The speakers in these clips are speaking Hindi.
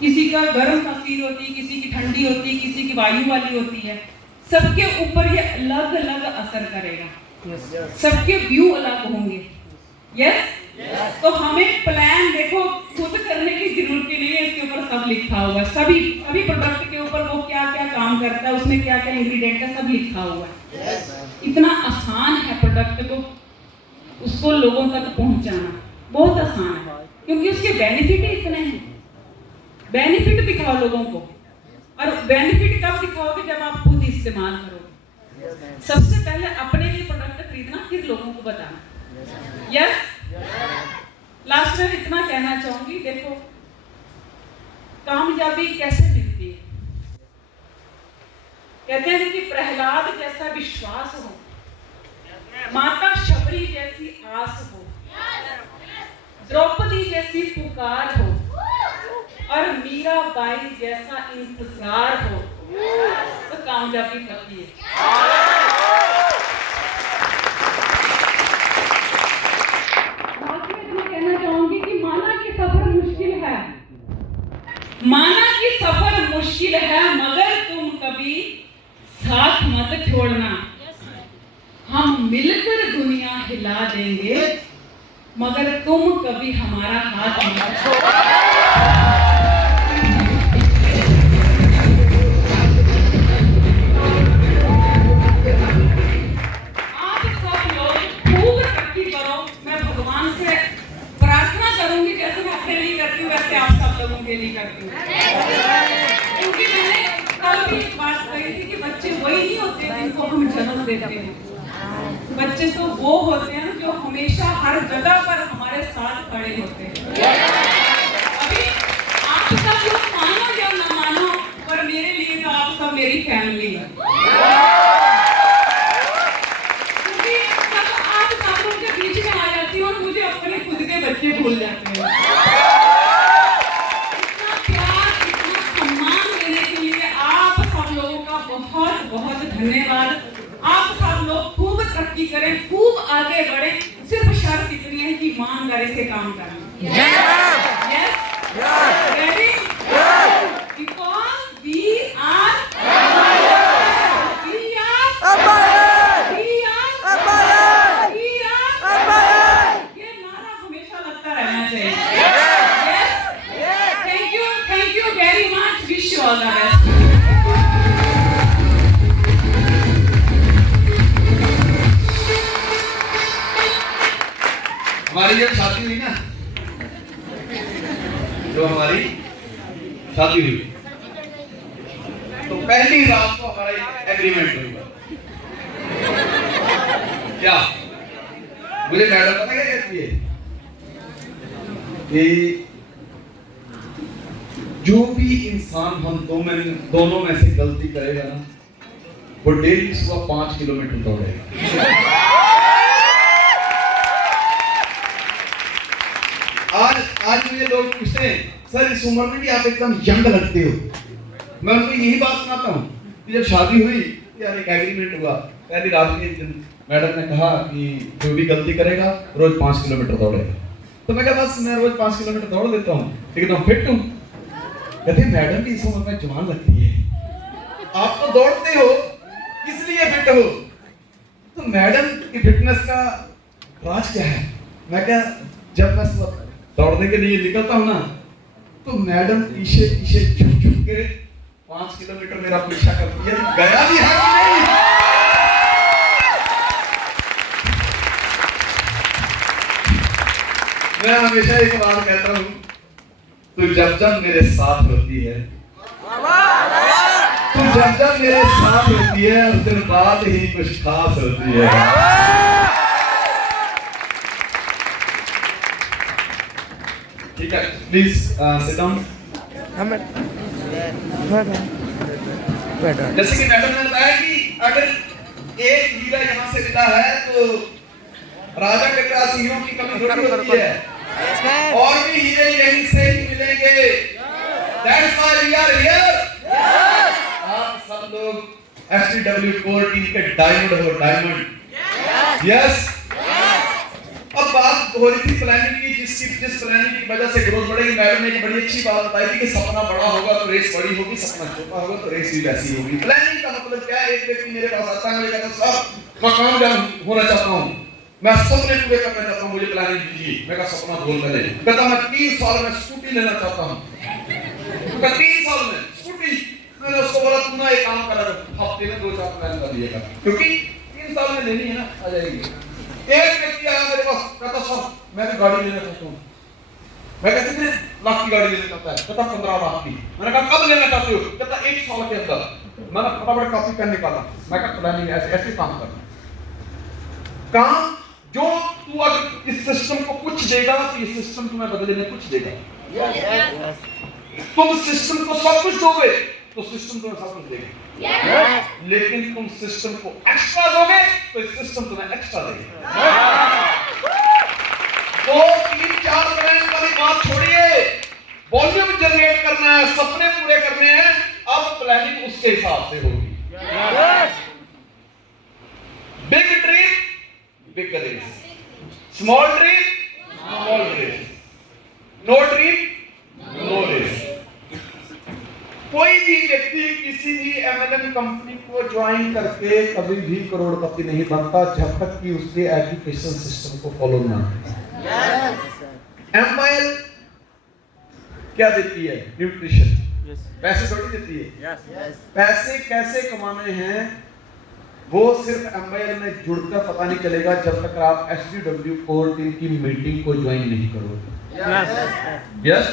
किसी का गर्म तासीर होती है, किसी की ठंडी होती है, किसी की वायु वाली होती है। सबके ऊपर ये अलग अलग असर करेगा, सबके व्यू अलग होंगे। यस, तो हमें प्लान देखो खुद करने की जरूरत ही नहीं है, इसके ऊपर सब लिखा हुआ है। सभी सभी प्रोडक्ट के ऊपर वो क्या क्या काम करता है, उसमें क्या क्या इंग्रेडिएंट है, सब लिखा हुआ है। इतना आसान है प्रोडक्ट को उसको लोगों तक पहुंचाना, बहुत आसान है, क्योंकि उसके बेनिफिट ही इतने हैं। बेनिफिट दिखाओ लोगों को, और बेनिफिट कब दिखाओगे, जब आप खुद इस्तेमाल करोगे। सबसे पहले अपने लिए प्रोडक्ट खरीदना, फिर लोगों को बताना। यस, लास्ट में इतना कहना चाहूंगी, देखो कामयाबी कैसे मिलती है। कहते हैं कि प्रहलाद जैसा विश्वास हो, माता शबरी जैसी आस हो, द्रौपदी जैसी पुकार हो, और मीराबाई जैसा इंतजार हो, तो कामयाबी पक्की है। कहना चाहूंगी कि माना कि सफर मुश्किल है, माना कि सफर मुश्किल है, मगर तुम कभी साथ मत छोड़ना। हम मिलकर दुनिया हिला देंगे, मगर तुम कभी हमारा हाथ मत छोड़ना। आप सब लोग खूब तरक्की करो। मैं भगवान से प्रार्थना करूंगी, जैसे मैं अपने लिए करती हूँ वैसे आप सब लोगों के लिए करती हूँ। क्योंकि मैंने कल भी एक बात कही थी कि बच्चे वही नहीं होते जिनको हम जन्म देते हैं। बच्चे तो वो होते हैं जो हमेशा हर जगह पर हमारे साथ खड़े होते हैं। अभी आप सब लोग मानो या ना मानो, पर मेरे लिए तो आप सब मेरी फैमिली है। क्योंकि जब आप सब लोग के बीच में आ जाती हूँ, मुझे अपने खुद के बच्चे भूल जाते हैं। इतना प्यार, इतना सम्मान देने के लिए आप सब लोगों का बहुत बहुत धन्यवाद। आप सब लोग खूब तरक्की करें, खूब आगे बढ़े। सिर्फ शर्त इतनी है कि ईमानदारी से काम करना। Yes, ready, because we are ये नारा हमेशा लगता रहना चाहिए। Yes, thank you very much, wish you all the best. हमारी जब शादी हुई ना, जो हमारी शादी हुई, तो पहली रात को हमारा एक एग्रीमेंट हुआ। क्या? मुझे मैडम पता क्या कहती है कि जो भी इंसान हम दोनों में से गलती करेगा ना, वो डेली सुबह 5 किलोमीटर दौड़ेगा। आज मुझे लोग पूछते हैं, सर इस उम्र में भी आप एकदम यंग लगते हो। मैं उनको यही बात सुनाता हूँ कि जब शादी हुई, यार एक एग्रीमेंट हुआ, पहली रात के दिन मैडम ने कहा कि जो भी गलती करेगा रोज 5 किलोमीटर दौड़ेगा। तो मैं कहा बस मैं रोज 5 किलोमीटर दौड़ लेता हूँ, लेकिन मैं फिट हूँ। कहते मैडम भी इस उम्र में जवान लगती है, आप तो दौड़ते हो किस लिए फिट हो? तो मैडम की फिटनेस का राज क्या है? मैं क्या, जब मैं दौड़ने के लिए निकलता हूँ ना, तो मैडम पीछे पीछे झुक झुक के 5 किलोमीटर मेरा पीछा करती है, गया भी है कि नहीं। मैं हमेशा एक बात कहता हूँ, तू जब जब मेरे साथ होती है, तू जब जब मेरे साथ होती है, उस दिन बात ही कुछ खास होती है। ठीक है, प्लीज सिट डाउन। जैसे कि मैडम ने बताया कि अगर एक हीरा यहाँ से मिला है तो राजा के पास हीरों की कमी थोड़ी होती है, और भी हीरे यहीं से ही मिलेंगे। That's why we are here। आप सब लोग STW कोर टीम के डायमंड हो, डायमंड। यस, अब बात हो रही थी प्लानिंग की, जिस प्लानिंग की वजह से ग्रोथ बढ़ेगी। मैडम ने एक बड़ी अच्छी बात बताई थी कि सपना बड़ा होगा तो रेस बड़ी होगी, सपना छोटा होगा तो रेस भी वैसी होगी। प्लानिंग का मतलब क्या है? एक व्यक्ति मेरे पास आता है, मुझे कहता है सर मैं कामयाब होना चाहता हूँ, मैं सपने पूरे करना चाहता हूँ, मुझे प्लानिंग दीजिए। मैं कहा सपना बोल कर ले। कहता मैं 3 साल में स्कूटी लेना चाहता हूँ। तो 3 साल में स्कूटी। मैंने उसको बोला तू ना एक काम कर, हफ्ते में 2-4 प्लान कर लिएगा, क्योंकि 3 साल में लेनी है ना, आ जाएगी। एक व्यक्ति आया मेरे पास, कहता सर मैं भी गाड़ी लेना चाहता हूँ। मैं कहता कितने लाख की गाड़ी लेना चाहता है? कहता 15 लाख की। मैंने कहा कब लेना चाहते हो? कहता 1 साल के अंदर। मैंने फटाफट कॉपी पेन निकाला। मैं कहा प्लानिंग ऐसे ऐसे काम करना, काम जो तू अगर इस सिस्टम को कुछ देगा तो ये सिस्टम तुम्हें बदले में कुछ देगा। तुम सिस्टम को सब कुछ दोगे तो सिस्टम तुम्हें सब कुछ देगा। लेकिन तुम सिस्टम को एक्स्ट्रा दोगे तो सिस्टम तुम्हें एक्स्ट्रा देगा। 2-3-4 प्लान वाली बात छोड़िए, वॉल्यूम जनरेट करना है, सपने पूरे करने हैं। अब प्लानिंग उसके हिसाब से होगी। Big dream big race, small dream small race, no dream no race. कोई भी व्यक्ति किसी भी एमएलएम कंपनी को ज्वाइन करके कभी भी करोड़पति नहीं बनता जब तक कि उसके एजुकेशन सिस्टम को फॉलो ना करे। एम्पायर क्या देती है? न्यूट्रिशन। पैसे थोड़ी देती है। पैसे कैसे कमाने हैं वो सिर्फ एम्पायर में जुड़कर पता नहीं चलेगा जब तक आप एसडीडब्ल्यू कोर टीम की मीटिंग को ज्वाइन नहीं करोगे। यस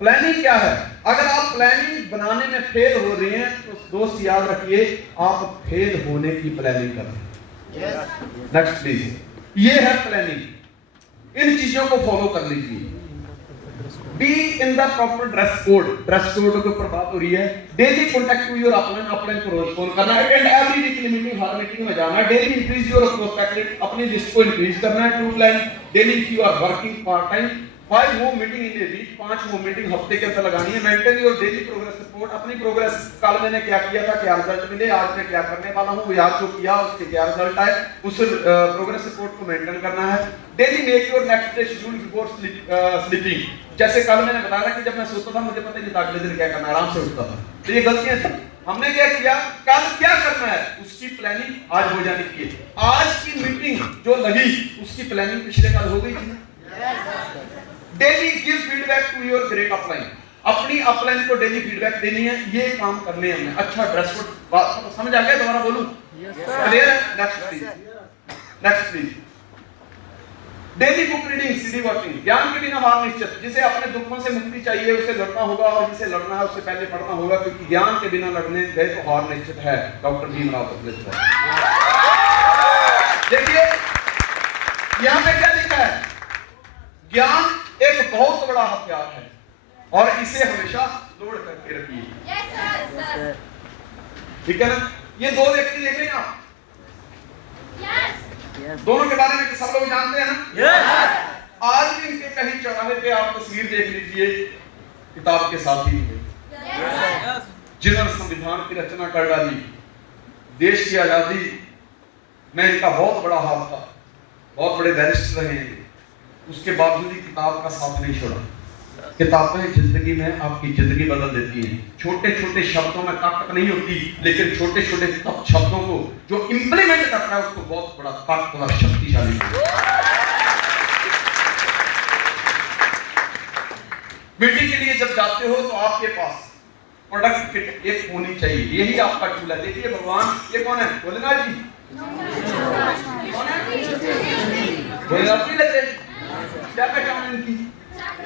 प्लानिंग क्या है? अगर आप प्लानिंग बनाने में फेल हो रहे हैं तो दोस्त याद रखिए आप फेल होने की प्लानिंग कर रहे हैं। Next please. ये है प्लानिंग। इन चीजों को फॉलो कर लीजिए। Be in the proper dress code. Dress code के ऊपर बात हो रही है। Daily contact to your upline को रोज फोन करना है एंड एवरी वीकली मीटिंग, हर मीटिंग में जाना है। डेली इंक्रीज योर प्रोस्पेक्टिव, अपनी लिस्ट को इंक्रीज करना है। To plan daily if you are working part time. 5 वो मीटिंग इन ए वीक, 5 वो मीटिंग हफ्ते के अंदर लगानी है। Maintain your daily progress report, अपनी प्रोग्रेस, कल मैंने क्या किया था, क्या रिजल्ट मिले, आज मैं क्या करने वाला हूं, याद जो किया उसके क्या रिजल्ट आए, उस प्रोग्रेस रिपोर्ट को मेंटेन करना है। Daily make your next day schedule before sleeping. जैसे कल मैंने बताया था कि जब मैं सोता था मुझे पता ही नहीं था अगले दिन क्या करना, आराम से उठता था। तो ये गलतियां थी। हमने क्या किया, कल क्या करना है उसकी प्लानिंग आज हो जानी चाहिए। आज की मीटिंग जो लगी उसकी प्लानिंग पिछले कल हो गई थी। Daily give feedback to your great upline. अपनी अपलाइन को डेली फीडबैक देनी है। ये काम करने हमने। अच्छा ड्रेस कोड बात समझ आ गया? दोबारा बोलूं? क्लियर है? Next please. Next please. Daily book reading, CD working. ज्ञान के बिना हार निश्चित। जिसे अपने दुखों से मुक्ति चाहिए उसे लड़ना होगा और जिसे लड़ना है उससे पहले पढ़ना होगा, क्योंकि ज्ञान के बिना लड़ने गए तो हार निश्चित है। डॉक्टर भीमराव अम्बेडकर। देखिए यहां पे क्या लिखा है? ज्ञान एक बहुत बड़ा हथियार है और इसे हमेशा लोड करके रखिए। ठीक है ना? ये दो व्यक्ति देख रहे हैं आप, दोनों के बारे में सब लोग जानते हैं ना? आज भी इनके कहीं चौराहे पे आप तस्वीर देख लीजिए किताब के साथी जिन्होंने संविधान की रचना कर डाली, देश की आजादी में इनका बहुत बड़ा हाथ था, बहुत बड़े बैरिस्टर रहे हैं, उसके बावजूद ही किताब का साथ नहीं छोड़ा। किताबें जिंदगी में आपकी जिंदगी बदल देती हैं। छोटे छोटे शब्दों में ताकत नहीं होती, लेकिन छोटे छोटे शब्दों को जो इंप्लीमेंट करता है उसको बहुत बड़ा ताकतवर शक्तिशाली। मीटिंग के लिए जब जाते हो तो आपके पास प्रोडक्ट किट एक होनी चाहिए। यही आपका टूल है। देखिए भगवान, ये कौन है? भोलेनाथ जी। कौन है? भोलेनाथ जी लगते हैं। क्या पहचान है इनकी?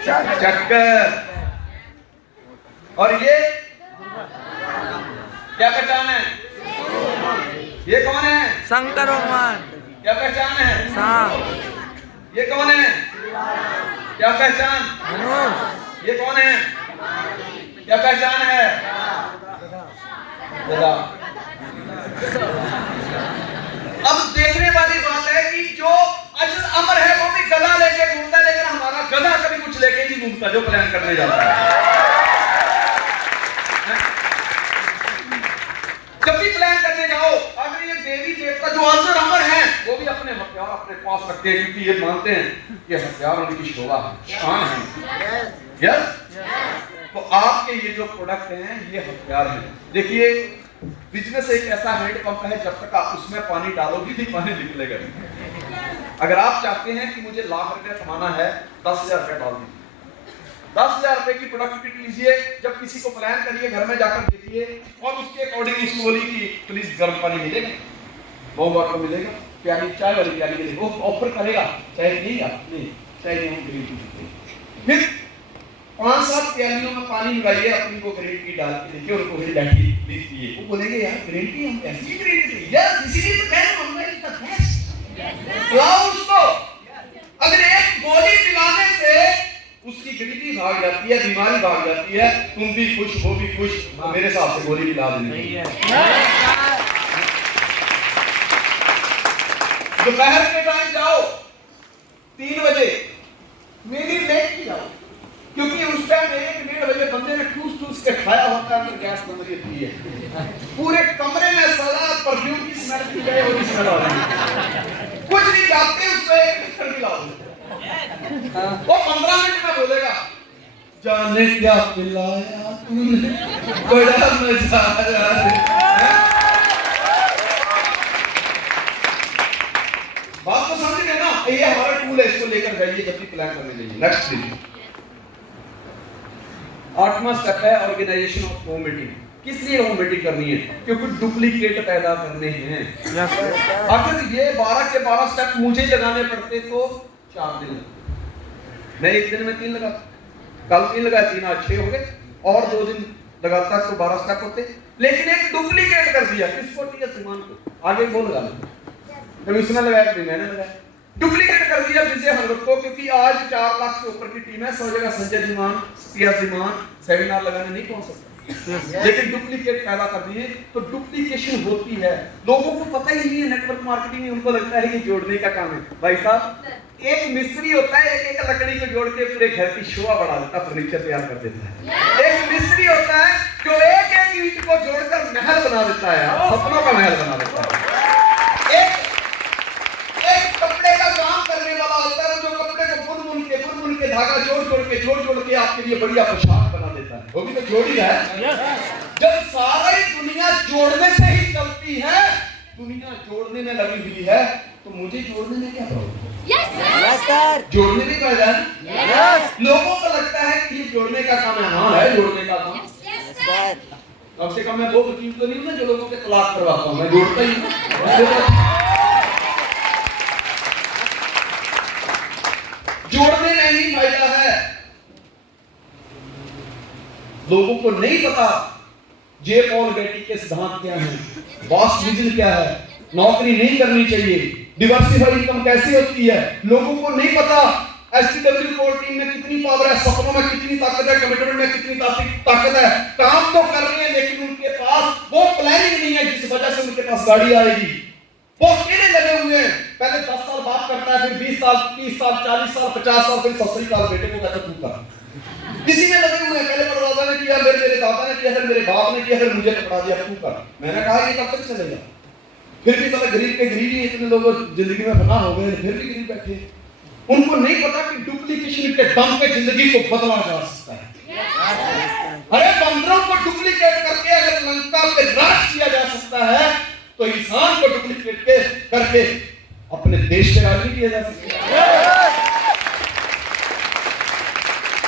चक्कर। और ये क्या पहचान है? ये कौन है? शंकर भगवान। क्या पहचान है? सांप। ये कौन है? क्या पहचान? धनुष। ये कौन है? क्या पहचान है? गधा। अब देखने वाली बात है कि जो अजल अमर है वो भी गधा लेके घूमता है, लेकिन हमारा गधा कभी कुछ लेके नहीं घूमता जो प्लान करने जाता है। जब भी प्लान करने जाओ, अगर ये देवी देवता जो अजर अमर हैं वो भी अपने हथियार अपने पास रखते हैं, क्योंकि ये मानते हैं कि हथियार उनकी शोभा है, शान है। यस, तो आपके ये जो प्रोडक्ट हैं ये हथियार हैं। देखिए, बिजनेस एक ऐसा हैंड पंप है, जब तक आप उसमें पानी डालोगे नहीं पानी निकलेगा नहीं। अगर आप चाहते हैं कि मुझे लाख रुपया कमाना है, 10,000 रुपया डाल दीजिए, 10,000 रुपए की प्रोडक्टिविटी लीजिए। जब किसी को प्लान करिए, घर में जाकर देखिए और उसके अकॉर्डिंग उसको बोलिए कि प्लीज गर्म पानी मिलेगा, वार्म वाटर मिलेगा, प्याली चाय वाली प्याली मिलेगी, वो ऑफर करेगा, चाहे नहीं आप नहीं चाहे नहीं हम ग्रीन टी। फिर 5-7 प्यालियों में पानी मिलाइए, अपनी को ग्रीन टी डाल के देखिए, उनको फिर बैठी प्लीज पिए, वो बोलेंगे यार ग्रीन टी हम ऐसी ग्रीन टी, यस इसीलिए तो कह रहा हूं मैं इसका बेस्ट पिलाओ उसको। अगर एक गोली पिलाने से उसकी गिनती भाग जाती है, बीमारी भाग जाती है, तुम भी खुश वो भी खुश, तो मेरे हिसाब से गोली पिला देनी है। दोपहर के टाइम जाओ 3 बजे, मेरी लेट की जाओ, क्योंकि उस टाइम 1-1:30 बजे बंदे ने ठूस के खाया होता है, गैस नंबर होती है, पूरे कमरे में सारा परफ्यूम की स्मेल की जाए और स्मेल आ रही है, कुछ नहीं जाते उसको एक बिस्तर मिला दो, वो 15 मिनट में बोलेगा जाने क्या पिलाया तूने, बड़ा मजा आया। बात तो समझ गए ना, ये हमारा टूल है, इसको लेकर जाइए जब भी प्लान करने जाइए। Next please. 8वां स्टेप है ऑर्गेनाइजेशन ऑफ होम मीटिंग। किस लिए होम मीटिंग करनी है? क्योंकि डुप्लीकेट पैदा करने हैं। अगर ये 12 के 12 स्टेप मुझे लगाने पड़ते तो 4 दिन लगते, मैं एक दिन में 3 लगा, कल 3 लगा, 3 आज 6 हो गए, और 2 दिन लगाता तो 12 स्टेप होते। लेकिन एक डुप्लीकेट कर दिया, किसको? टीएस ईमान को। आगे वो लगा लो, कभी उसने लगाया कभी मैंने लगाया, डुप्लीकेट कर दिया विजय हरवत को, क्योंकि आज 4 लाख से ऊपर की टीम है, 100 जगह संजय जीमान, टीएस ईमान सेमिनार लगाने नहीं पहुंच सकता, लेकिन डुप्लीकेट पैदा कर दिए। तो डुप्लीकेशन होती है, लोगों को पता ही नहीं है, नेटवर्क मार्केटिंग में उनको लगता है कि जोड़ने का काम है। भाई साहब, एक मिस्त्री होता है, एक लकड़ी को जोड़ के पूरे घर की शोभा बढ़ा देता है, फर्नीचर तैयार कर देता है। एक मिस्त्री होता है जो एक ईंट को जोड़कर महल बना देता है, सपनों का महल बना देता है। एक कपड़े का काम करने वाला होता है जो कपड़े को बुन के धागा जोड़ के आपके लिए बढ़िया पोशाक बना देता है, वो भी तो जोड़ ही है। जब सारी दुनिया जोड़ने से ही चलती है, दुनिया जोड़ने में लगी हुई है, तो मुझे जोड़ने में क्या प्रॉब्लम? यस सर, जोड़ने में क्या है? यस। लोगों को लगता है कि ये जोड़ने का काम है, हाँ है जोड़ने का काम। यस सर, कम से कम मैं वो वकील तो नहीं हूं ना जो लोगों के तलाक करवाता हूं, मैं जोड़ता ही हूं। जोड़ने में ही फायदा है। लोगों को नहीं पता जे पॉल गेटी के सिद्धांत क्या हैं, वास्ट विजन क्या है, नौकरी नहीं करनी चाहिए, डिवर्सिफाइड इनकम कैसी होती है, लोगों को नहीं पता एसटीडब्ल्यू कोर टीम में कितनी पावर है, सपनों में कितनी ताकत है, कमिटमेंट में कितनी ताकत है। काम तो कर रहे हैं लेकिन उनके पास वो प्लानिंग नहीं है जिस वजह से उनके पास गाड़ी आएगी। वो अकेले लगे हुए हैं, पहले 10 साल बात करता है, फिर 20 साल 30 साल 40 साल 50 साल, फिर 70 साल बेटे को कहता तू कर। इसी में लगे हुए हैं, पहले परदादा ने किया, मेरे दादा ने किया, फिर मेरे बाप ने किया, फिर मुझे पकड़ा दिया तू कर। मैंने कहा ये कब तक चलेगा? फिर भी पता गरीब के गरीब ही इतने लोग जिंदगी में बना हो गए, फिर भी गरीब बैठे। उनको नहीं पता कि डुप्लीकेशन के दम पे जिंदगी को बदला जा सकता है। अरे बंदरों को डुप्लीकेट करके अगर लंका पे राज किया जा सकता है, तो इंसान को डुप्लीकेट करके अपने देश पे राज किया जा सकता है।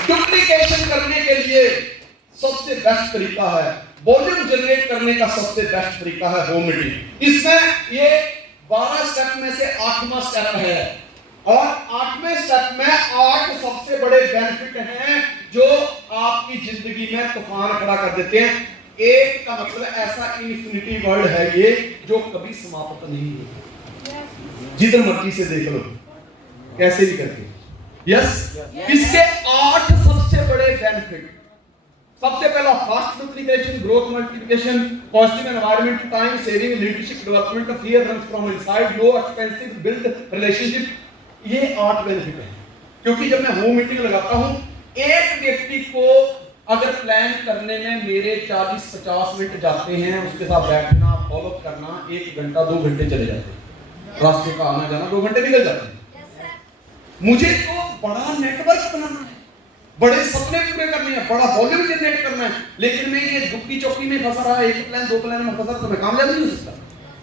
डुप्लीकेशन करने के लिए सबसे बेस्ट तरीका है, वॉल्यूम जनरेट करने का सबसे बेस्ट तरीका है होम मीटिंग। इसमें ये 12 स्टेप में से 8वां स्टेप है, और 8वें स्टेप में 8 सबसे बड़े बेनिफिट हैं जो आपकी जिंदगी में तूफान खड़ा कर देते हैं। एक का मतलब ऐसा इन्फिनिटी वर्ड है ये जो कभी समाप्त नहीं होता, जिधर मर्जी से देख लो, कैसे भी करके। यस, इसके 8 सबसे बड़े बेनिफिट। सबसे पहला fast duplication, growth multiplication, positive environment, time saving, leadership development, fear runs from inside, low expensive, build relationship. ये 8 बेनिफिट है। क्योंकि जब मैं होम मीटिंग लगाता हूं, एक व्यक्ति को अगर प्लान करने में मेरे 40-50 मिनट जाते हैं, उसके साथ बैठना फॉलो करना 1 घंटा 2 घंटे चले जाते हैं, रास्ते का आना जाना 2 घंटे निकल जाते हैं। मुझे तो बड़ा नेटवर्क बनाना है, बड़े सपने पूरे करने हैं, बड़ा वॉल्यूम जनरेट करना है, लेकिन मैं ये दुखी चौकी में फंसा रहा, 1 प्लान 2 प्लान में फंसा तो मैं कामयाब नहीं हो सकता।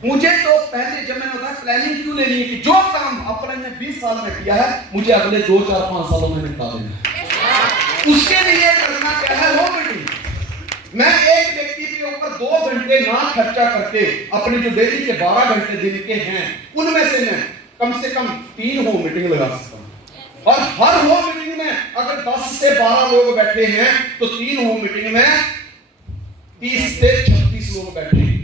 मुझे तो पहले जब मैंने बताया प्लानिंग क्यों लेनी है कि जो काम अपने ने 20 साल में किया है मुझे अगले 2 4 5 सालों में निपटा देना है। उसके लिए करना क्या है, वो मीटिंग। मैं एक व्यक्ति के ऊपर 2 घंटे ना खर्चा करके अपने जो डेली के 12 घंटे दिन के हैं उनमें से मैं कम से कम 3 होम मीटिंग लगा सकता हूं। और हर होम मीटिंग में अगर 10 से 12 लोग बैठे हैं तो 3 होम मीटिंग में 30 से 36 लोग बैठे हैं।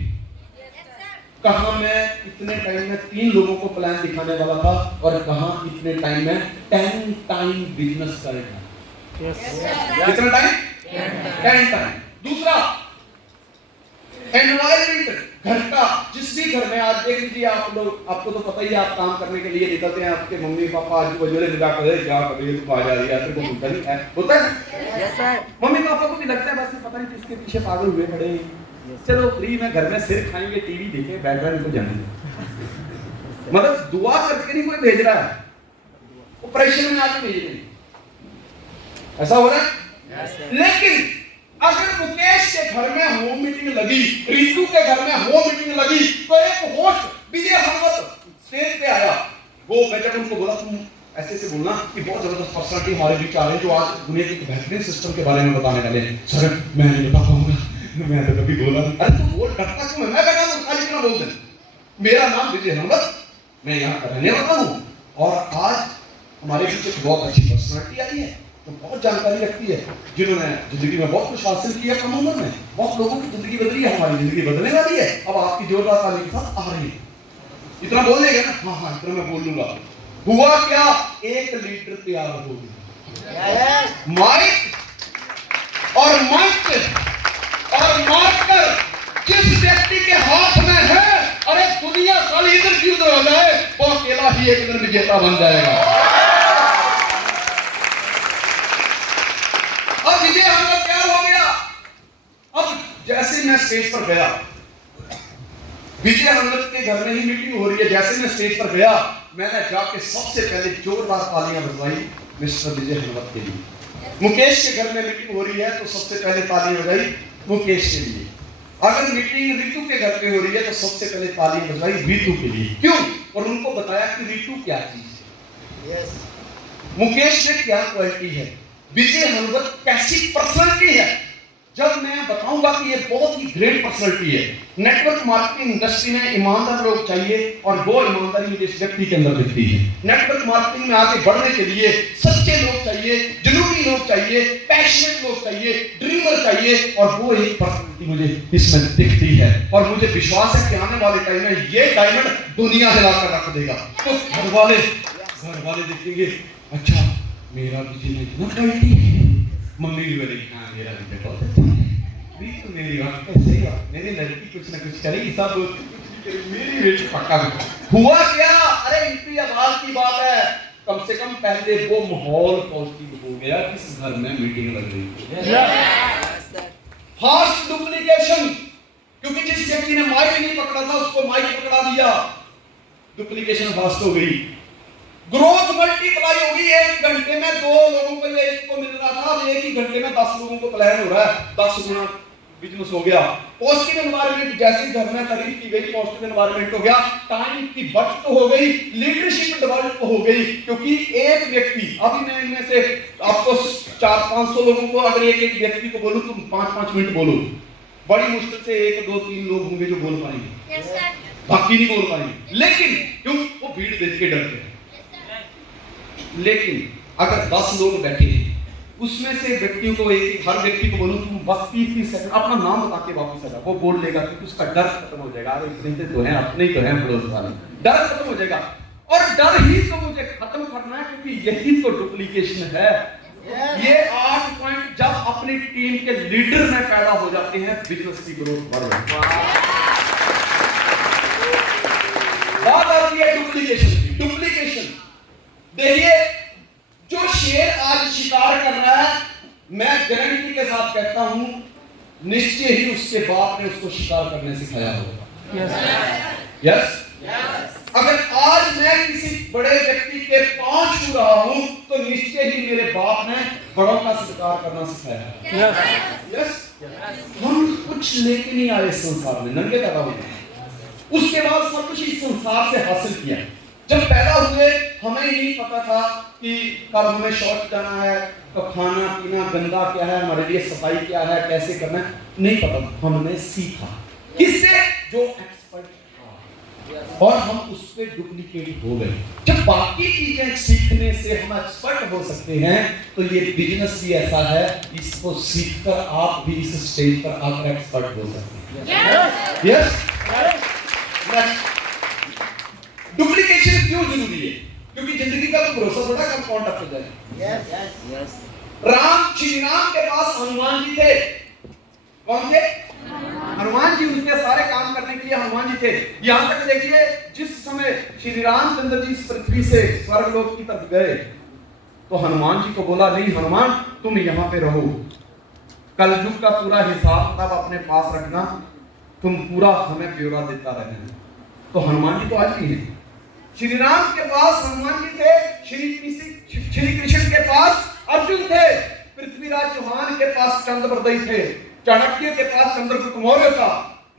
कहां मैं इतने टाइम में 3 लोगों को प्लान दिखाने वाला था और कहां इतने टाइम में 10 टाइम बिजनेस करेगा। कितना टाइम? 10 टाइम। दूसरा एनवायरमेंट, घर का, जिस भी घर में आज देख लीजिए आप लोग, आपको तो पता ही है, आप काम करने के लिए निकलते हैं, आपके मम्मी पापा आज वजह निकाह करे क्या कर रही है, तू आ जा रही है, तेरे को होता नहीं है, होता है। Yes sir. मम्मी पापा को भी लगता है बस पता नहीं किसके पीछे पागल हुए खड़े हैं, चलो फ्री में घर में सिर खाएंगे, टीवी देखेंगे, बैठ रहे इनको जाने दो। मतलब दुआ करके नहीं कोई भेज रहा है, वो परेशान में आके भेज रहे हैं, ऐसा हो रहा है। लेकिन अगर मुकेश के घर में होम मीटिंग लगी, रितु के घर में होम मीटिंग लगी, तो एक होस्ट विजय हनुमत स्टेज पे आया, वो मैं जब उनको बोला तुम ऐसे से बोलना कि बहुत जबरदस्त पर्सनालिटी हमारे बीच आ रही है जो आज दुनिया के बेहतरीन सिस्टम के बारे में बताने वाले हैं। सर मैं नहीं बता पाऊंगा, मैं तो कभी बोला नहीं। अरे तू बोल, डरता क्यों है? मैं कहता हूं खाली इतना बोल दे, मेरा नाम विजय हनुमत, मैं यहाँ का रहने वाला हूँ और आज हमारे बीच एक बहुत अच्छी पर्सनालिटी आई है तो बहुत जानकारी रखती है, जिन्होंने जिंदगी में बहुत कुछ हासिल किया, कम उम्र में बहुत लोगों की जिंदगी बदली है, हमारी जिंदगी बदलने वाली है, अब आपकी जोरदार ताली के साथ आ रही है। इतना बोल देगा ना? हाँ हाँ इतना मैं बोल लूंगा। हुआ क्या, एक लीडर तैयार हो गया, माइक और मार्कर जिस व्यक्ति के हाथ में है, अरे दुनिया सारी इधर की उधर हो जाए, वो अकेला ही एक दिन विजेता बन जाएगा। अब विजय हनुमत क्या हो गया, अब जैसे मैं स्टेज पर गया, विजय हनुमत के घर में ही मीटिंग हो रही है, जैसे मैं स्टेज पर गया मैंने जाके सबसे पहले जोरदार तालियां बजवाई मिस्टर विजय हनुमत के लिए। मुकेश के घर में मीटिंग हो रही है तो सबसे पहले तालियां बजाई मुकेश के लिए। अगर मीटिंग रितु के घर पे हो रही है तो सबसे पहले तालियां बजवाई रितु के लिए। क्यों? और उनको बताया कि रितु क्या चीज है, मुकेश में क्या क्वालिटी है, विजय हनुमत कैसी पर्सनालिटी है। जब मैं बताऊंगा कि ये बहुत ही ग्रेट पर्सनालिटी है, नेटवर्क मार्केटिंग इंडस्ट्री में ईमानदार लोग चाहिए और वो ईमानदारी मुझे इस व्यक्ति के अंदर दिखती है। नेटवर्क मार्केटिंग में आगे बढ़ने के लिए सच्चे लोग चाहिए, जुनूनी लोग चाहिए, पैशनेट लोग चाहिए, ड्रीमर चाहिए और वो एक पर्सनालिटी मुझे इसमें दिखती है और मुझे विश्वास है कि आने वाले टाइम में ये डायमंड दुनिया हिलाकर रख देगा। तो घर वाले देखेंगे, अच्छा मेरा विजय में इतना क्वालिटी है, मम्मी भी बोलेगी हाँ मेरा विजय बहुत अच्छा है, तो मेरी बात कैसे ही बात, मेरी लड़की कुछ ना कुछ करेगी, सब मेरी बेटी पक्का। हुआ क्या, अरे इतनी आवाज की बात है, कम से कम पहले वो माहौल पॉजिटिव हो गया, इस घर में मीटिंग लग रही है। फास्ट डुप्लीकेशन, क्योंकि जिस व्यक्ति ने माइक नहीं पकड़ा था उसको माइक पकड़ा दिया, डुप्लीकेशन फास्ट हो गई, ग्रोथ मल्टीप्लाई होगी। 1 घंटे में 2 लोगों को एक को मिल रहा था, अब 1 ही घंटे में 10 लोगों को प्लान हो रहा है, 10 गुना बिजनेस हो गया। पॉजिटिव एनवायरनमेंट, जैसे घर में तारीफ की गई, पॉजिटिव एनवायरनमेंट हो गया, टाइम की बचत हो गई, लीडरशिप डेवलप हो गई, क्योंकि एक व्यक्ति, अभी मैं इनमें से आपको 400-500 लोगों को अगर एक व्यक्ति को बोलूं तुम 5-5 मिनट बोलो, बड़ी मुश्किल से 1, 2, 3 लोग होंगे जो बोल पाएंगे, बाकी नहीं बोल पाएंगे। लेकिन क्यों? वो भीड़ देख के डरते हैं। लेकिन अगर 10 लोग बैठे हैं, उसमें से व्यक्तियों को हर व्यक्ति को बोलूं तुम बस 30 सेकंड अपना नाम बता के वापस आ जाओ, वो बोल लेगा, क्योंकि उसका डर खत्म हो जाएगा। अरे इतने तो हैं, अपने ही तो हैं पड़ोस वाले, डर खत्म हो जाएगा। और डर ही तो मुझे खत्म करना है, क्योंकि यही तो डुप्लीकेशन है। ये 8 पॉइंट जब अपनी टीम के लीडर में पैदा हो जाते हैं, बिजनेस की ग्रोथ बढ़ जाती है। बात आती है डुप्लीकेशन की। डुप्लीकेशन देखिए, जो शेर आज शिकार कर रहा है, मैं गारंटी के साथ कहता हूं निश्चय ही उसके बाप ने उसको शिकार करने सिखाया होगा। यस। अगर आज मैं किसी बड़े व्यक्ति के पांव छू रहा हूं तो निश्चय ही मेरे बाप ने बड़ों का सत्कार करना सिखाया। यस। हम कुछ लेके नहीं आए इस संसार में, नंगे पैदा हुए। उसके बाद सब कुछ इस संसार से हासिल किया। जब पैदा हुए हमें नहीं पता था कि कब हमें शौच जाना है, कब खाना पीना गंदा क्या है, हमारे लिए सफाई क्या है, कैसे करना है, नहीं पता था। हमने सीखा किससे? जो एक्सपर्ट था, और हम उस पर डुप्लीकेट हो गए। जब बाकी चीजें सीखने से हम एक्सपर्ट हो सकते हैं तो ये बिजनेस भी ऐसा है, इसको सीखकर आप भी इस स्टेज पर आकर एक्सपर्ट हो सकते हैं। यस। डुप्लीकेशन क्यों जरूरी है? क्योंकि जिंदगी का तो भरोसा थोड़ा कब कौन टप जाए। श्री राम के पास हनुमान जी थे। कौन थे? हनुमान जी। उनके सारे काम करने के लिए हनुमान जी थे। यहां तक देखिए, जिस समय श्री रामचंद्र जी इस पृथ्वी से स्वर्गलोक की तरफ गए तो हनुमान जी को बोला, नहीं हनुमान तुम यहां पे रहो, कलयुग का पूरा हिसाब किताब अपने पास रखना, तुम पूरा हमें ब्यौरा देता रहना। तो हनुमान जी तो आज भी हैं। श्री राम के पास हनुमान जी थे, श्री कृष्ण के पास अर्जुन थे, पृथ्वीराज चौहान के पास चंद्रप्रदयी थे, चाणक्य के पास चंद्रगुप्त मौर्य था,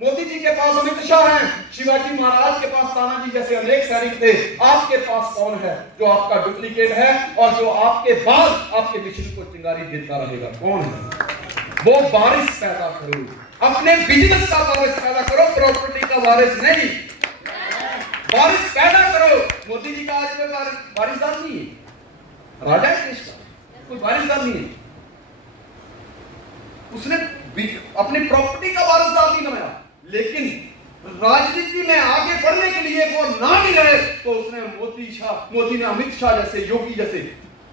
मोदी जी के पास अमित शाह हैं, शिवाजी महाराज के पास तानाजी जैसे अनेक सैनिक थे। आपके पास कौन है जो आपका डुप्लीकेट है और जो आपके बाद आपके मिशन को चिंगारी देता रहेगा? कौन है? वो वारिस पैदा करो, अपने बिजनेस का वारिस पैदा करो, प्रॉपर्टी का वारिस नहीं। वारिस पैदा करो। मोदी जी का आज कोई वारिसदार नहीं है, राजा है देश का, कोई वारिसदार नहीं है। उसने अपनी प्रॉपर्टी का वारिसदार नहीं बनाया, लेकिन राजनीति में आगे बढ़ने के लिए वो ना भी रहे तो उसने मोदी ने अमित शाह जैसे, योगी जैसे,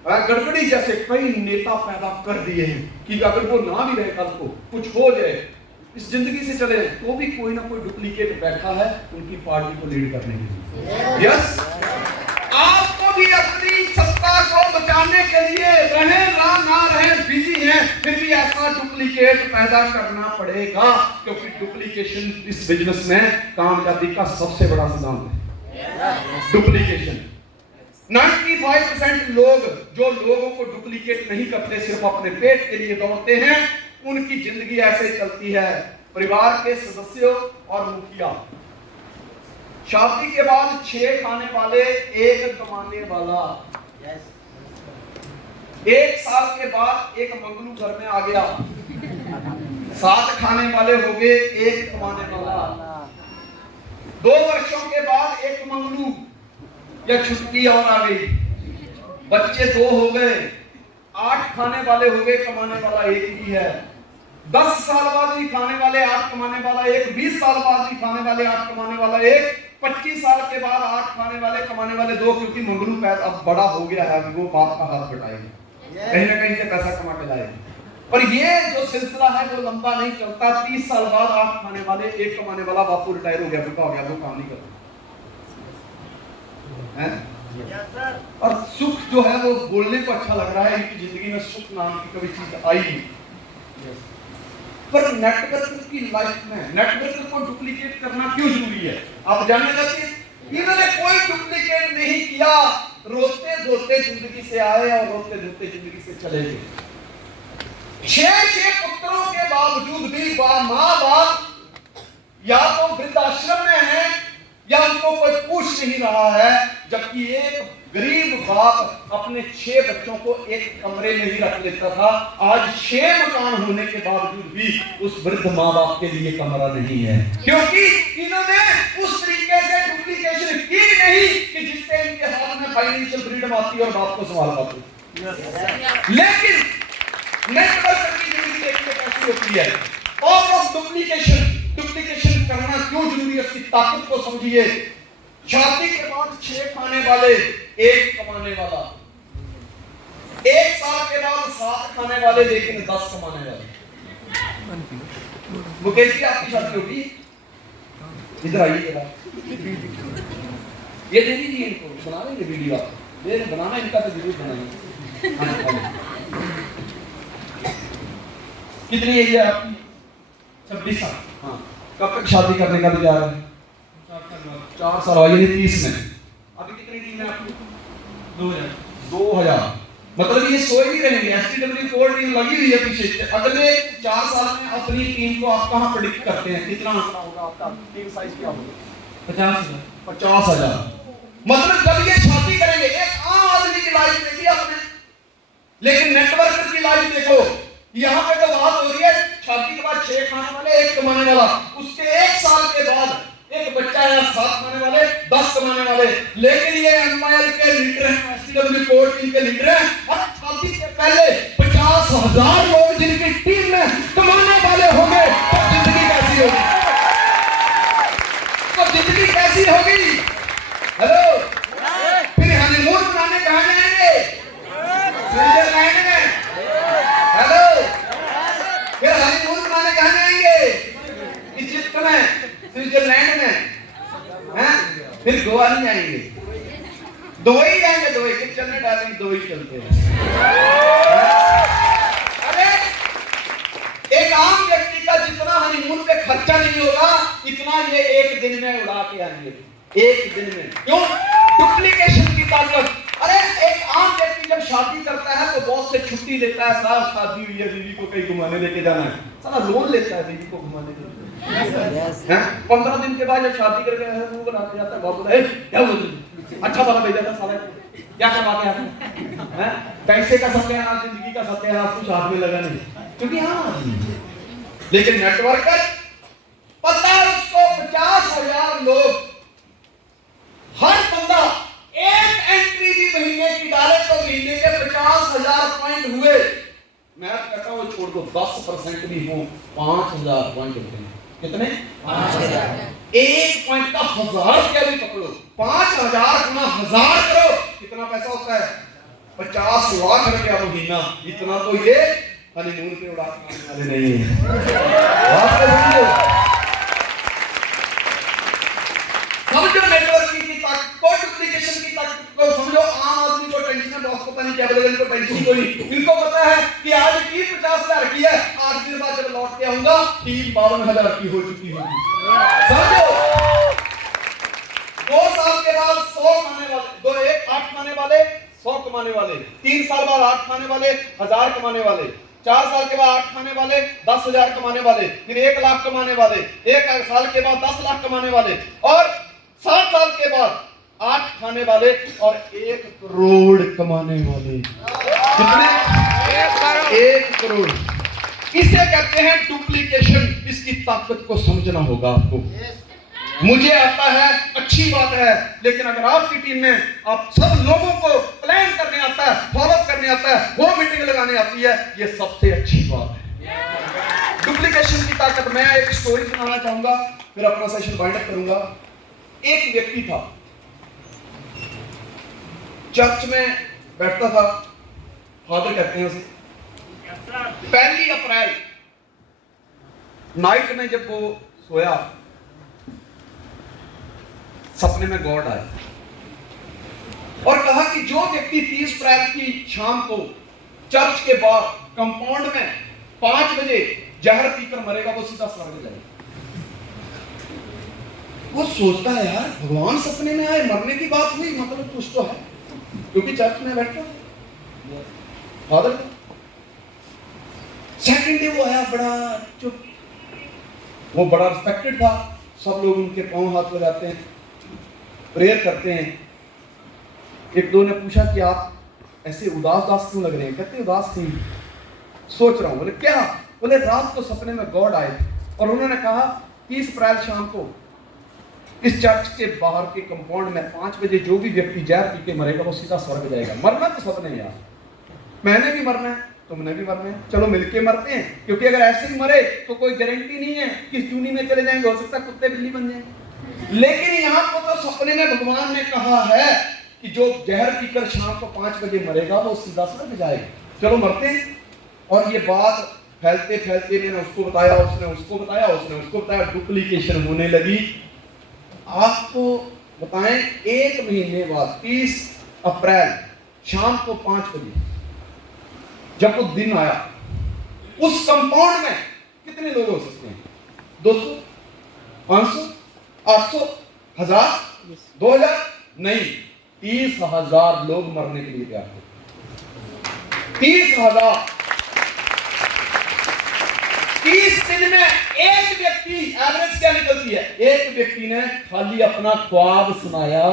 गडकरी जैसे कई नेता पैदा कर दिए हैं कि अगर वो ना भी रहे, कल को कुछ हो जाए, इस जिंदगी से चले तो भी कोई ना कोई डुप्लीकेट बैठा है उनकी पार्टी को लीड करने के लिए। यस। आपको भी अपनी सत्ता को बचाने के लिए रहे ना रहे बिजी हैं, फिर भी ऐसा डुप्लीकेट पैदा करना पड़ेगा, क्योंकि डुप्लीकेशन इस बिजनेस में कामयाबी का सबसे बड़ा सिद्धांत है। डुप्लीकेशन। 95% लोग जो लोगों को डुप्लीकेट नहीं करते, सिर्फ अपने पेट के लिए दौड़ते हैं, उनकी जिंदगी ऐसे चलती है। परिवार के सदस्यों और मुखिया, शादी के बाद 6 खाने वाले, 1 कमाने वाला। 1 साल के बाद 1 मंगलू घर में आ गया, 7 खाने वाले हो गए, 1 कमाने वाला। 2 वर्षों के बाद 1 मंगलू या छुट्टी और आ गई, बच्चे 2 हो गए, 8 खाने वाले हो गए, कमाने वाला 1 ही है। 10 साल बाद भी खाने वाले 8, कमाने वाला 1, 20 साल बाद भी खाने वाले 8, कमाने वाला 1, 25 साल के बाद 8 खाने वाले, कमाने वाले 2, क्योंकि मंगलू पैदा अब बड़ा हो गया है, वो बाप का हाथ बटाएगा, कहीं ना कहीं से पैसा कमा के लाएगा। और ये जो सिलसिला है वो लंबा नहीं चलता। 30 साल बाद 8 खाने वाले, 1 कमाने वाला, बापू रिटायर हो गया, बुढ़ा हो गया, वो काम नहीं करता है। और सुख जो है वो बोलने को अच्छा लग रहा है, इनकी जिंदगी में सुख नाम की कभी चीज आई नहीं। पर नेटवर्क की लाइफ में नेटवर्क को डुप्लीकेट करना क्यों जरूरी है? आप जानना चाहते हैं? इन्होंने कोई डुप्लीकेट नहीं किया, रोते धोते जिंदगी से आए और रोते धोते जिंदगी से चले गए। 6 पुत्रों के बावजूद भी माँ बाप या तो वृद्धाश्रम में है या उनको कोई पूछ नहीं रहा है, जबकि एक गरीब बाप अपने 6 बच्चों को एक कमरे में ही रख लेता था। आज 6 मकान होने के बावजूद भी उस वृद्ध माँ बाप के लिए कमरा नहीं है, क्योंकि इन्होंने उस तरीके से डुप्लीकेशन की नहीं कि जिससे इनके हाथ में फाइनेंशियल फ्रीडम आती और बाप को संभाल पाते। लेकिन नेटवर्क की जिंदगी देखिए कैसी होती है। और ऑफ डुप्लीकेशन करना क्यों जरूरी है, इसकी ताकत को समझिए। शादी के बाद 6 खाने वाले, 1 कमाने वाला, 1 साल के बाद 7 खाने वाले, लेकिन 10 कमाने वाले। मुकेश जी आपकी शादी होगी, इधर आइए जरा, ये दे दीजिए इनको, बना लेंगे वीडियो, आप दे बनाना, इनका तो जरूर बनाएंगे। कितनी एज है आपकी? 26 साल। हाँ, कब तक शादी करने का विचार है? 4 साल हुआ, यानी 30 में। अभी कितनी टीम है आपकी? 2000। मतलब ये सोए नहीं रहेंगे, एसटीडब्ल्यू कोर टीम लगी हुई है पीछे। अगले 4 साल में अपनी टीम को आप कहां प्रेडिक्ट करते हैं? कितना आंकड़ा होगा आपका? टीम साइज क्या होगा? 50,000। मतलब जब ये छाती करेंगे, एक आम आदमी की लाइफ देखी आपने, लेकिन नेटवर्क की लाइफ देखो। यहाँ पे तो बात हो रही है छाती के बाद 6 खाने वाले, 1 कमाने वाला। उसके 1 साल के बाद एक बच्चा है 7 कमाने वाले, 10 कमाने वाले। लेकिन ये एम्पायर के लीडर हैं, एसटीडब्ल्यू कोर टीम के लीडर हैं। और छाती से पहले 50,000 लोग जिनकी टीम में कमाने वाले होंगे, तो जिंदगी कैसी होगी? तो जिंदगी कैसी होगी? हेलो, फिर हनीमून मनाने कहां जाएंगे? स्विट्जरलैंड में। हेलो, फिर हनीमून मनाने कहां जाएंगे? इजिप्ट में, स्विट्जरलैंड में। हैं? फिर गोवा नहीं जाएंगे, दुबई जाएंगे। दुबई के चलने डालेंगे, दुबई चलते हैं। अरे एक आम व्यक्ति का जितना हनीमून पे खर्चा नहीं होगा, इतना ये एक दिन में उड़ा के आएंगे। एक दिन में। क्यों? डुप्लीकेशन की ताकत। अरे एक आम व्यक्ति जब शादी करता है तो बॉस से छुट्टी लेता है, साहब शादी हुई है, बीवी को कहीं घुमाने लेके जाना है, साला लोन लेता है बीवी को घुमाने के लिए। 15 दिन के बाद जब शादी करके मुंह बनाते जाता है, बाबू क्या बोलते, अच्छा वाला भेजा था साला, क्या करवा के आते हैं? पैसे का सत्यानाश, जिंदगी का सत्यानाश कुछ हाथ में लगा नहीं, क्योंकि हाँ। लेकिन नेटवर्कर पता है उसको 50,000 लोग, हर बंदा एक एंट्री भी महीने की डाले तो महीने के 50,000 पॉइंट हुए। मैं कहता हूं छोड़ दो 10% भी हो, 5,000 पॉइंट होते हैं। कितने? 5,000। एक पॉइंट का 1000 क्या भी पकड़ो, 5,000 गुना 1000 करो, कितना पैसा होता है? 50 लाख रुपया महीना। इतना तो ये हनीमून पे उड़ाने वाले नहीं है। बात तो समझो। समझो नेटवर्किंग की ताकत को, डुप्लीकेशन की ताकत को समझो। आम आदमी को टेंशन है, बॉस पता नहीं क्या बोलेगा, इनको टेंशन कोई नहीं। इनको पता है कि आज टीम 50,000 की है, 8 दिन बाद जब लौट के आऊंगा टीम 52,000 की हो चुकी होगी। समझो 2 साल के बाद 100 कमाने वाले, 8 कमाने वाले, 100 कमाने वाले, 3 साल बाद 8 कमाने वाले, 1000 कमाने वाले, 4 साल के बाद 8 खाने वाले, 10,000 कमाने वाले, फिर 1 लाख कमाने वाले, 1 साल के बाद 10 लाख कमाने वाले, और 7 साल के बाद 8 खाने वाले और 1 करोड़ कमाने वाले। कितने? 1 करोड़। इसे कहते हैं डुप्लीकेशन। इसकी ताकत को समझना होगा आपको। मुझे आता है, अच्छी बात है, लेकिन अगर आपकी टीम में आप सब लोगों को प्लान करने आता है, फॉलो करने आता है, वो मीटिंग लगाने आती है, ये सबसे अच्छी बात है। डुप्लीकेशन की ताकत। मैं एक स्टोरी सुनाना चाहूंगा, फिर अपना सेशन वाइंड अप करूंगा। एक व्यक्ति था, चर्च में बैठता था, फादर कहते हैं उसे। 1 अप्रैल नाइट में जब वो सोया, सपने में गॉड आए और कहा कि जो व्यक्ति 30 अप्रैल की शाम को चर्च के बाहर कंपाउंड में 5 बजे जहर पीकर मरेगा, वो सीधा स्वर्ग जाएगा। वो सोचता है यार, भगवान सपने में आए, मरने की बात हुई, मतलब कुछ तो है, क्योंकि चर्च में बैठा फादर। सेकंड डे वो आया, बड़ा चुप, वो बड़ा रिस्पेक्टेड था, सब लोग उनके पांव हाथ लगाते हैं, प्रेयर करते हैं। एक दो ने पूछा कि आप ऐसे उदास क्यों लग रहे हैं? कहते उदास नहीं, सोच रहा हूं। बोले क्या? बोले रात को सपने में गॉड आए और उन्होंने कहा 30 अप्रैल शाम को इस चर्च के बाहर के कंपाउंड में 5 बजे जो भी व्यक्ति जहर पी के मरेगा वो सीधा स्वर्ग जाएगा। मरना तो सबने यार, मैंने भी मरना है, तुमने भी मरना है, चलो मिलके मरते हैं, क्योंकि अगर ऐसे ही मरे तो कोई गारंटी नहीं है कि जूनी में चले जाएंगे, हो सकता है कुत्ते बिल्ली बन जाएंगे। लेकिन यहाँ को तो सपने में भगवान ने कहा है कि जो जहर पीकर शाम को 5 बजे मरेगा वो सीधा स्वर्ग जाएगा, चलो मरते हैं। और ये बात फैलते फैलते मैंने उसको बताया, उसने उसको बताया, उसने उसको बताया, डुप्लीकेशन होने लगी। आपको बताएं, 1 महीने बाद 30 अप्रैल शाम को 5 बजे जब वो दिन आया, उस कंपाउंड में कितने लोग हो सकते हैं? 200, 500, 800, 1000 2000 नहीं, 30,000 लोग मरने के लिए तैयार थे। 30,000। 30 दिन में एक व्यक्ति, एवरेज क्या निकलती है, एक व्यक्ति ने खाली अपना ख्वाब सुनाया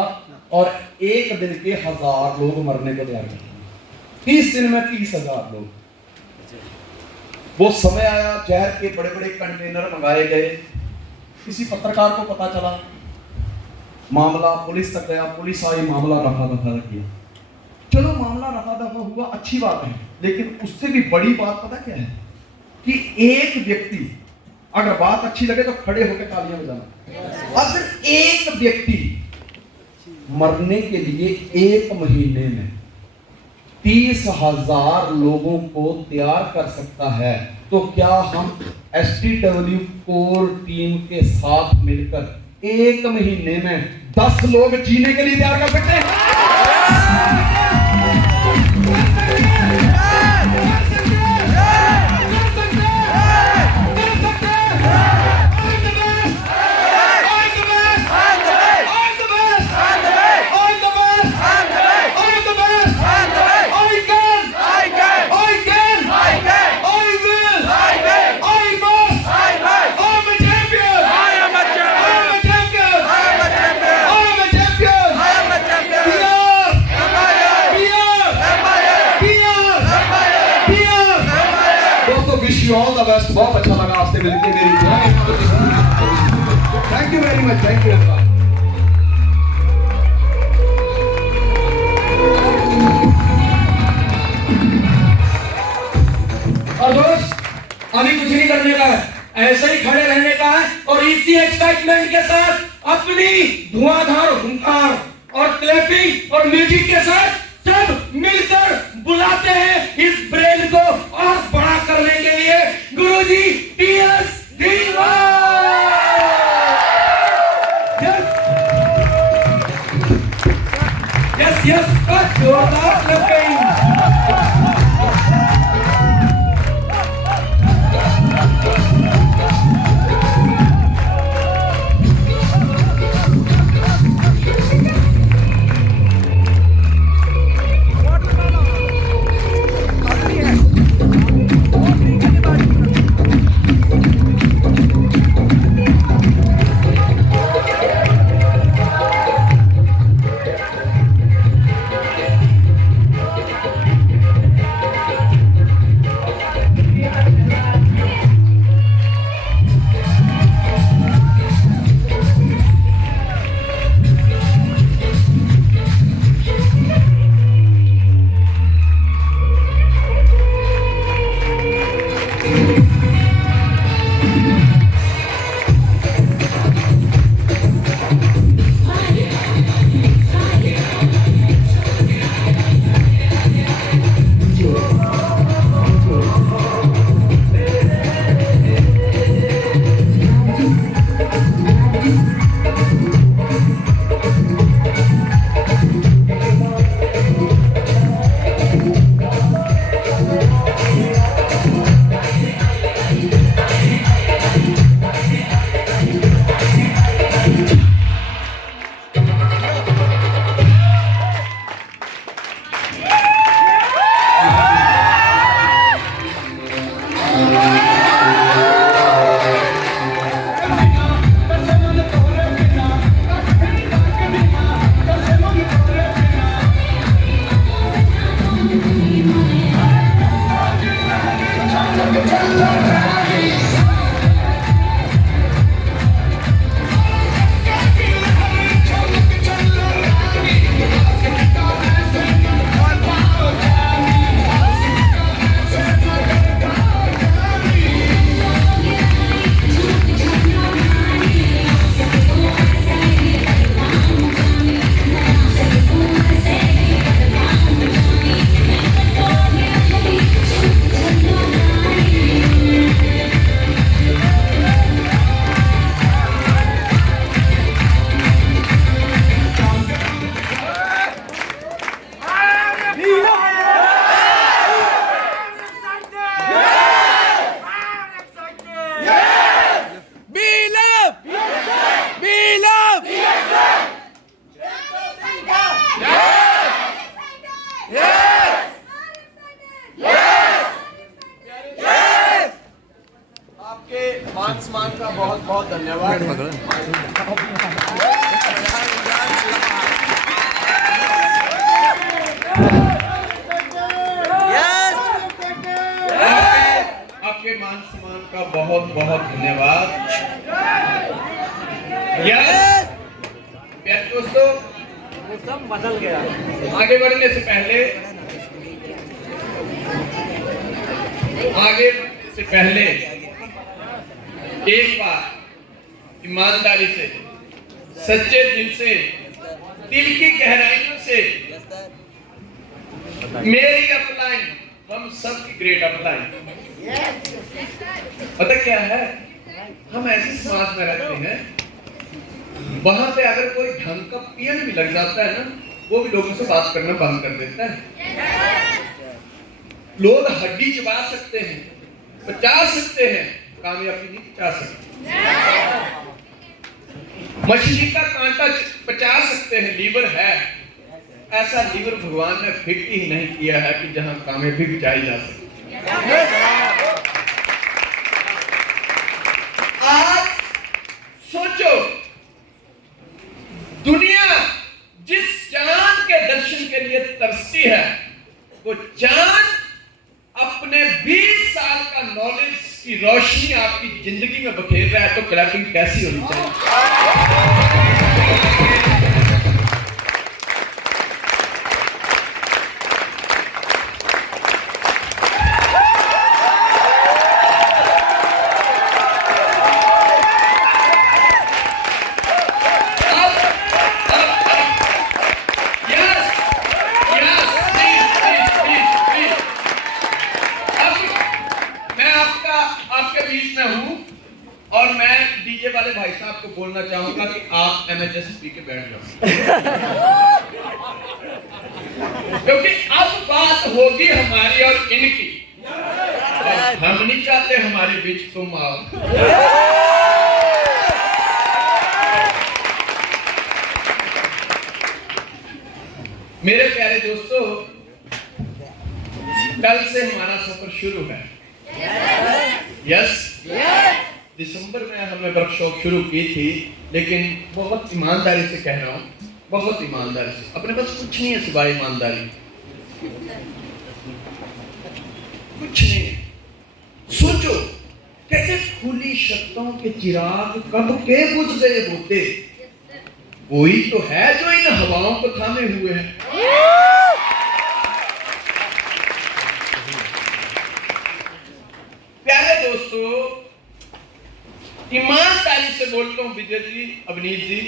और एक दिन के 1000 लोग मरने को तैयार थे। 30 दिन में 30,000 लोग। वो समय आया, जहर के बड़े बड़े कंटेनर मंगाए गए। किसी पत्रकार को पता चला, मामला पुलिस तक गया, पुलिस आई, मामला रफा दफा किया। चलो मामला रफा दफा हुआ, अच्छी बात है, लेकिन उससे भी बड़ी बात पता क्या है कि एक व्यक्ति, अगर बात अच्छी लगे तो खड़े होकर तालियां बजाना। अगर एक व्यक्ति मरने के लिए एक महीने में 30,000 लोगों को तैयार कर सकता है, तो क्या हम STW कोर टीम के साथ मिलकर एक महीने में 10 लोग जीने के लिए तैयार कर सकते हैं? All the best. बहुत अच्छा लगा आपसे मिलके, मेरी thank you very much, thank you. और दोस्त, अभी कुछ नहीं करने का है, ऐसे ही खड़े रहने का है और इसी एक्साइटमेंट के साथ अपनी धुआंधार हुंकार और क्लैपिंग और म्यूजिक के साथ सब मिलकर बुलाते हैं इस ब्रेन को और बड़ा करने के लिए गुरुजी TS धीवा। यस यस, जोरदार क्लैपिंग। आपके मान सम्मान का बहुत बहुत धन्यवाद। आपके मान सम्मान का बहुत बहुत धन्यवाद। प्यारे दोस्तों, सब बदल गया। आगे बढ़ने से पहले एक बार ईमानदारी से, सच्चे दिल से, दिल की गहराइयों से मेरी अपलाइन, हम सब की ग्रेट अपलाइन। पता क्या है, हम ऐसे समाज में रहते हैं वहां पे अगर कोई ढंग का पीएम भी लग जाता है ना, वो भी लोगों से बात करना बंद कर देता है। लोग हड्डी चबा सकते हैं, बचा सकते हैं, कामयाबी नहीं बचा सकते। मछली का कांटा बचा सकते हैं, लीवर है, ऐसा लीवर भगवान ने फिट ही नहीं किया है कि जहां कामयाबी बचाई जा सके। आज सोचो, दुनिया जिस चांद के दर्शन के लिए तरसती है, वो चांद अपने 20 साल का नॉलेज की रोशनी आपकी जिंदगी में बखेर रहा है, तो क्लैपिंग कैसी होनी चाहिए? और मैं डीजे वाले भाई साहब को बोलना चाहूंगा कि आप एमएचएस पी के बैठ जाओ, क्योंकि अब बात होगी हमारी और इनकी। हम नहीं चाहते हमारे बीच तुम आओ। मेरे प्यारे दोस्तों, कल से हमारा सफर शुरू है। यस, दिसंबर में हमने वर्कशॉप शुरू की थी, लेकिन बहुत ईमानदारी से कह रहा हूँ, बहुत ईमानदारी से, अपने पास कुछ नहीं है सिवाय ईमानदारी, कुछ नहीं। सोचो, कैसे खुली शक्तों के चिराग कब के बुझ गए होते, कोई तो है जो इन हवाओं को थामे हुए है। प्यारे दोस्तों, ईमानदारी से बोलता हूं विजय जी, अवनीत जी,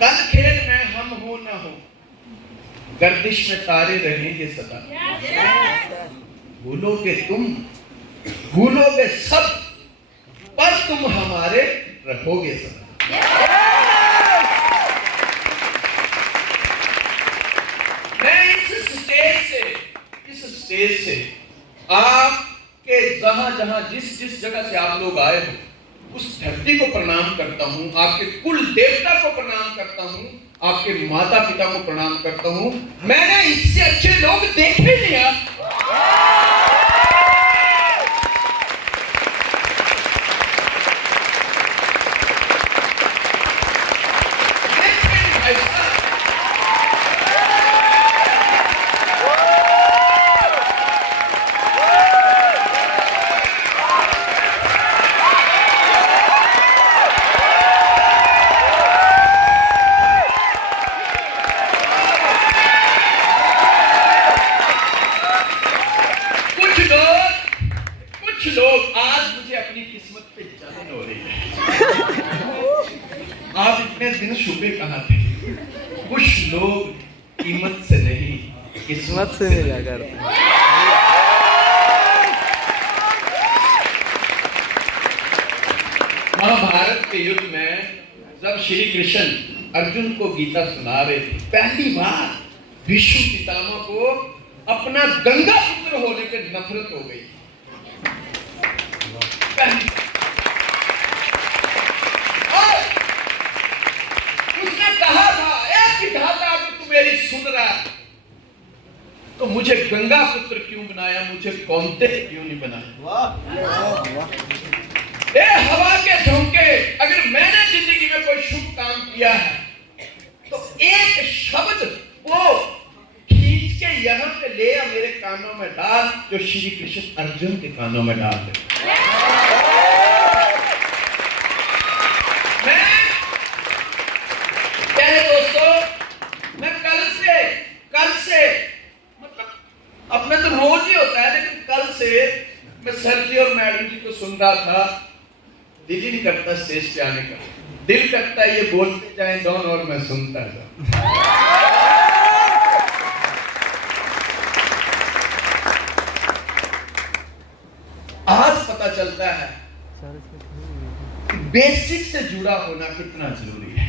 कल खेल में हम हो ना हो, गर्दिश में तारे रहेंगे सदा। भूलोगे तुम, भूलोगे सब, पर तुम हमारे रहोगे सदा। मैं इस स्टेज से आपके जहां जहां जिस जगह से आप लोग आए हो, उस धरती को प्रणाम करता हूं, आपके कुल देवता को प्रणाम करता हूं, आपके माता पिता को प्रणाम करता हूं। मैंने इससे अच्छे लोग देखे नहीं आप। कुछ लोग आज मुझे अपनी किस्मत पे जलन हो रही है। आप इतने दिन छुपे कहाँ थे? कुछ लोग कीमत से नहीं, किस्मत से मिला कर। महाभारत के युद्ध में जब श्री कृष्ण अर्जुन को गीता सुना रहे थे, पहली बार भीष्म पितामह को अपना गंगा पुत्र होने पे नफरत हो गई। और उसने कहा था, एक विधाता अगर तू मेरी सुन रहा है तो मुझे गंगा पुत्र क्यों बनाया, मुझे कौनते क्यों नहीं बनाया। ए हवा के झोंके, अगर मैंने जिंदगी में कोई शुभ काम किया है तो एक शब्द वो खींच के यहाँ पे ले आ, मेरे कानों में डाल, जो श्री कृष्ण अर्जुन के कानों में डाल दे। मैं प्यारे दोस्तों, मैं कल से मतलब अपने तो रोज ही होता है, लेकिन कल से मैं सर जी और मैडम जी को सुन रहा था, दिल ही नहीं करता स्टेज पे आने का, दिल करता है ये बोलते जाए डॉन और मैं सुनता जाऊं। आज पता चलता है कि बेसिक से जुड़ा होना कितना जरूरी है।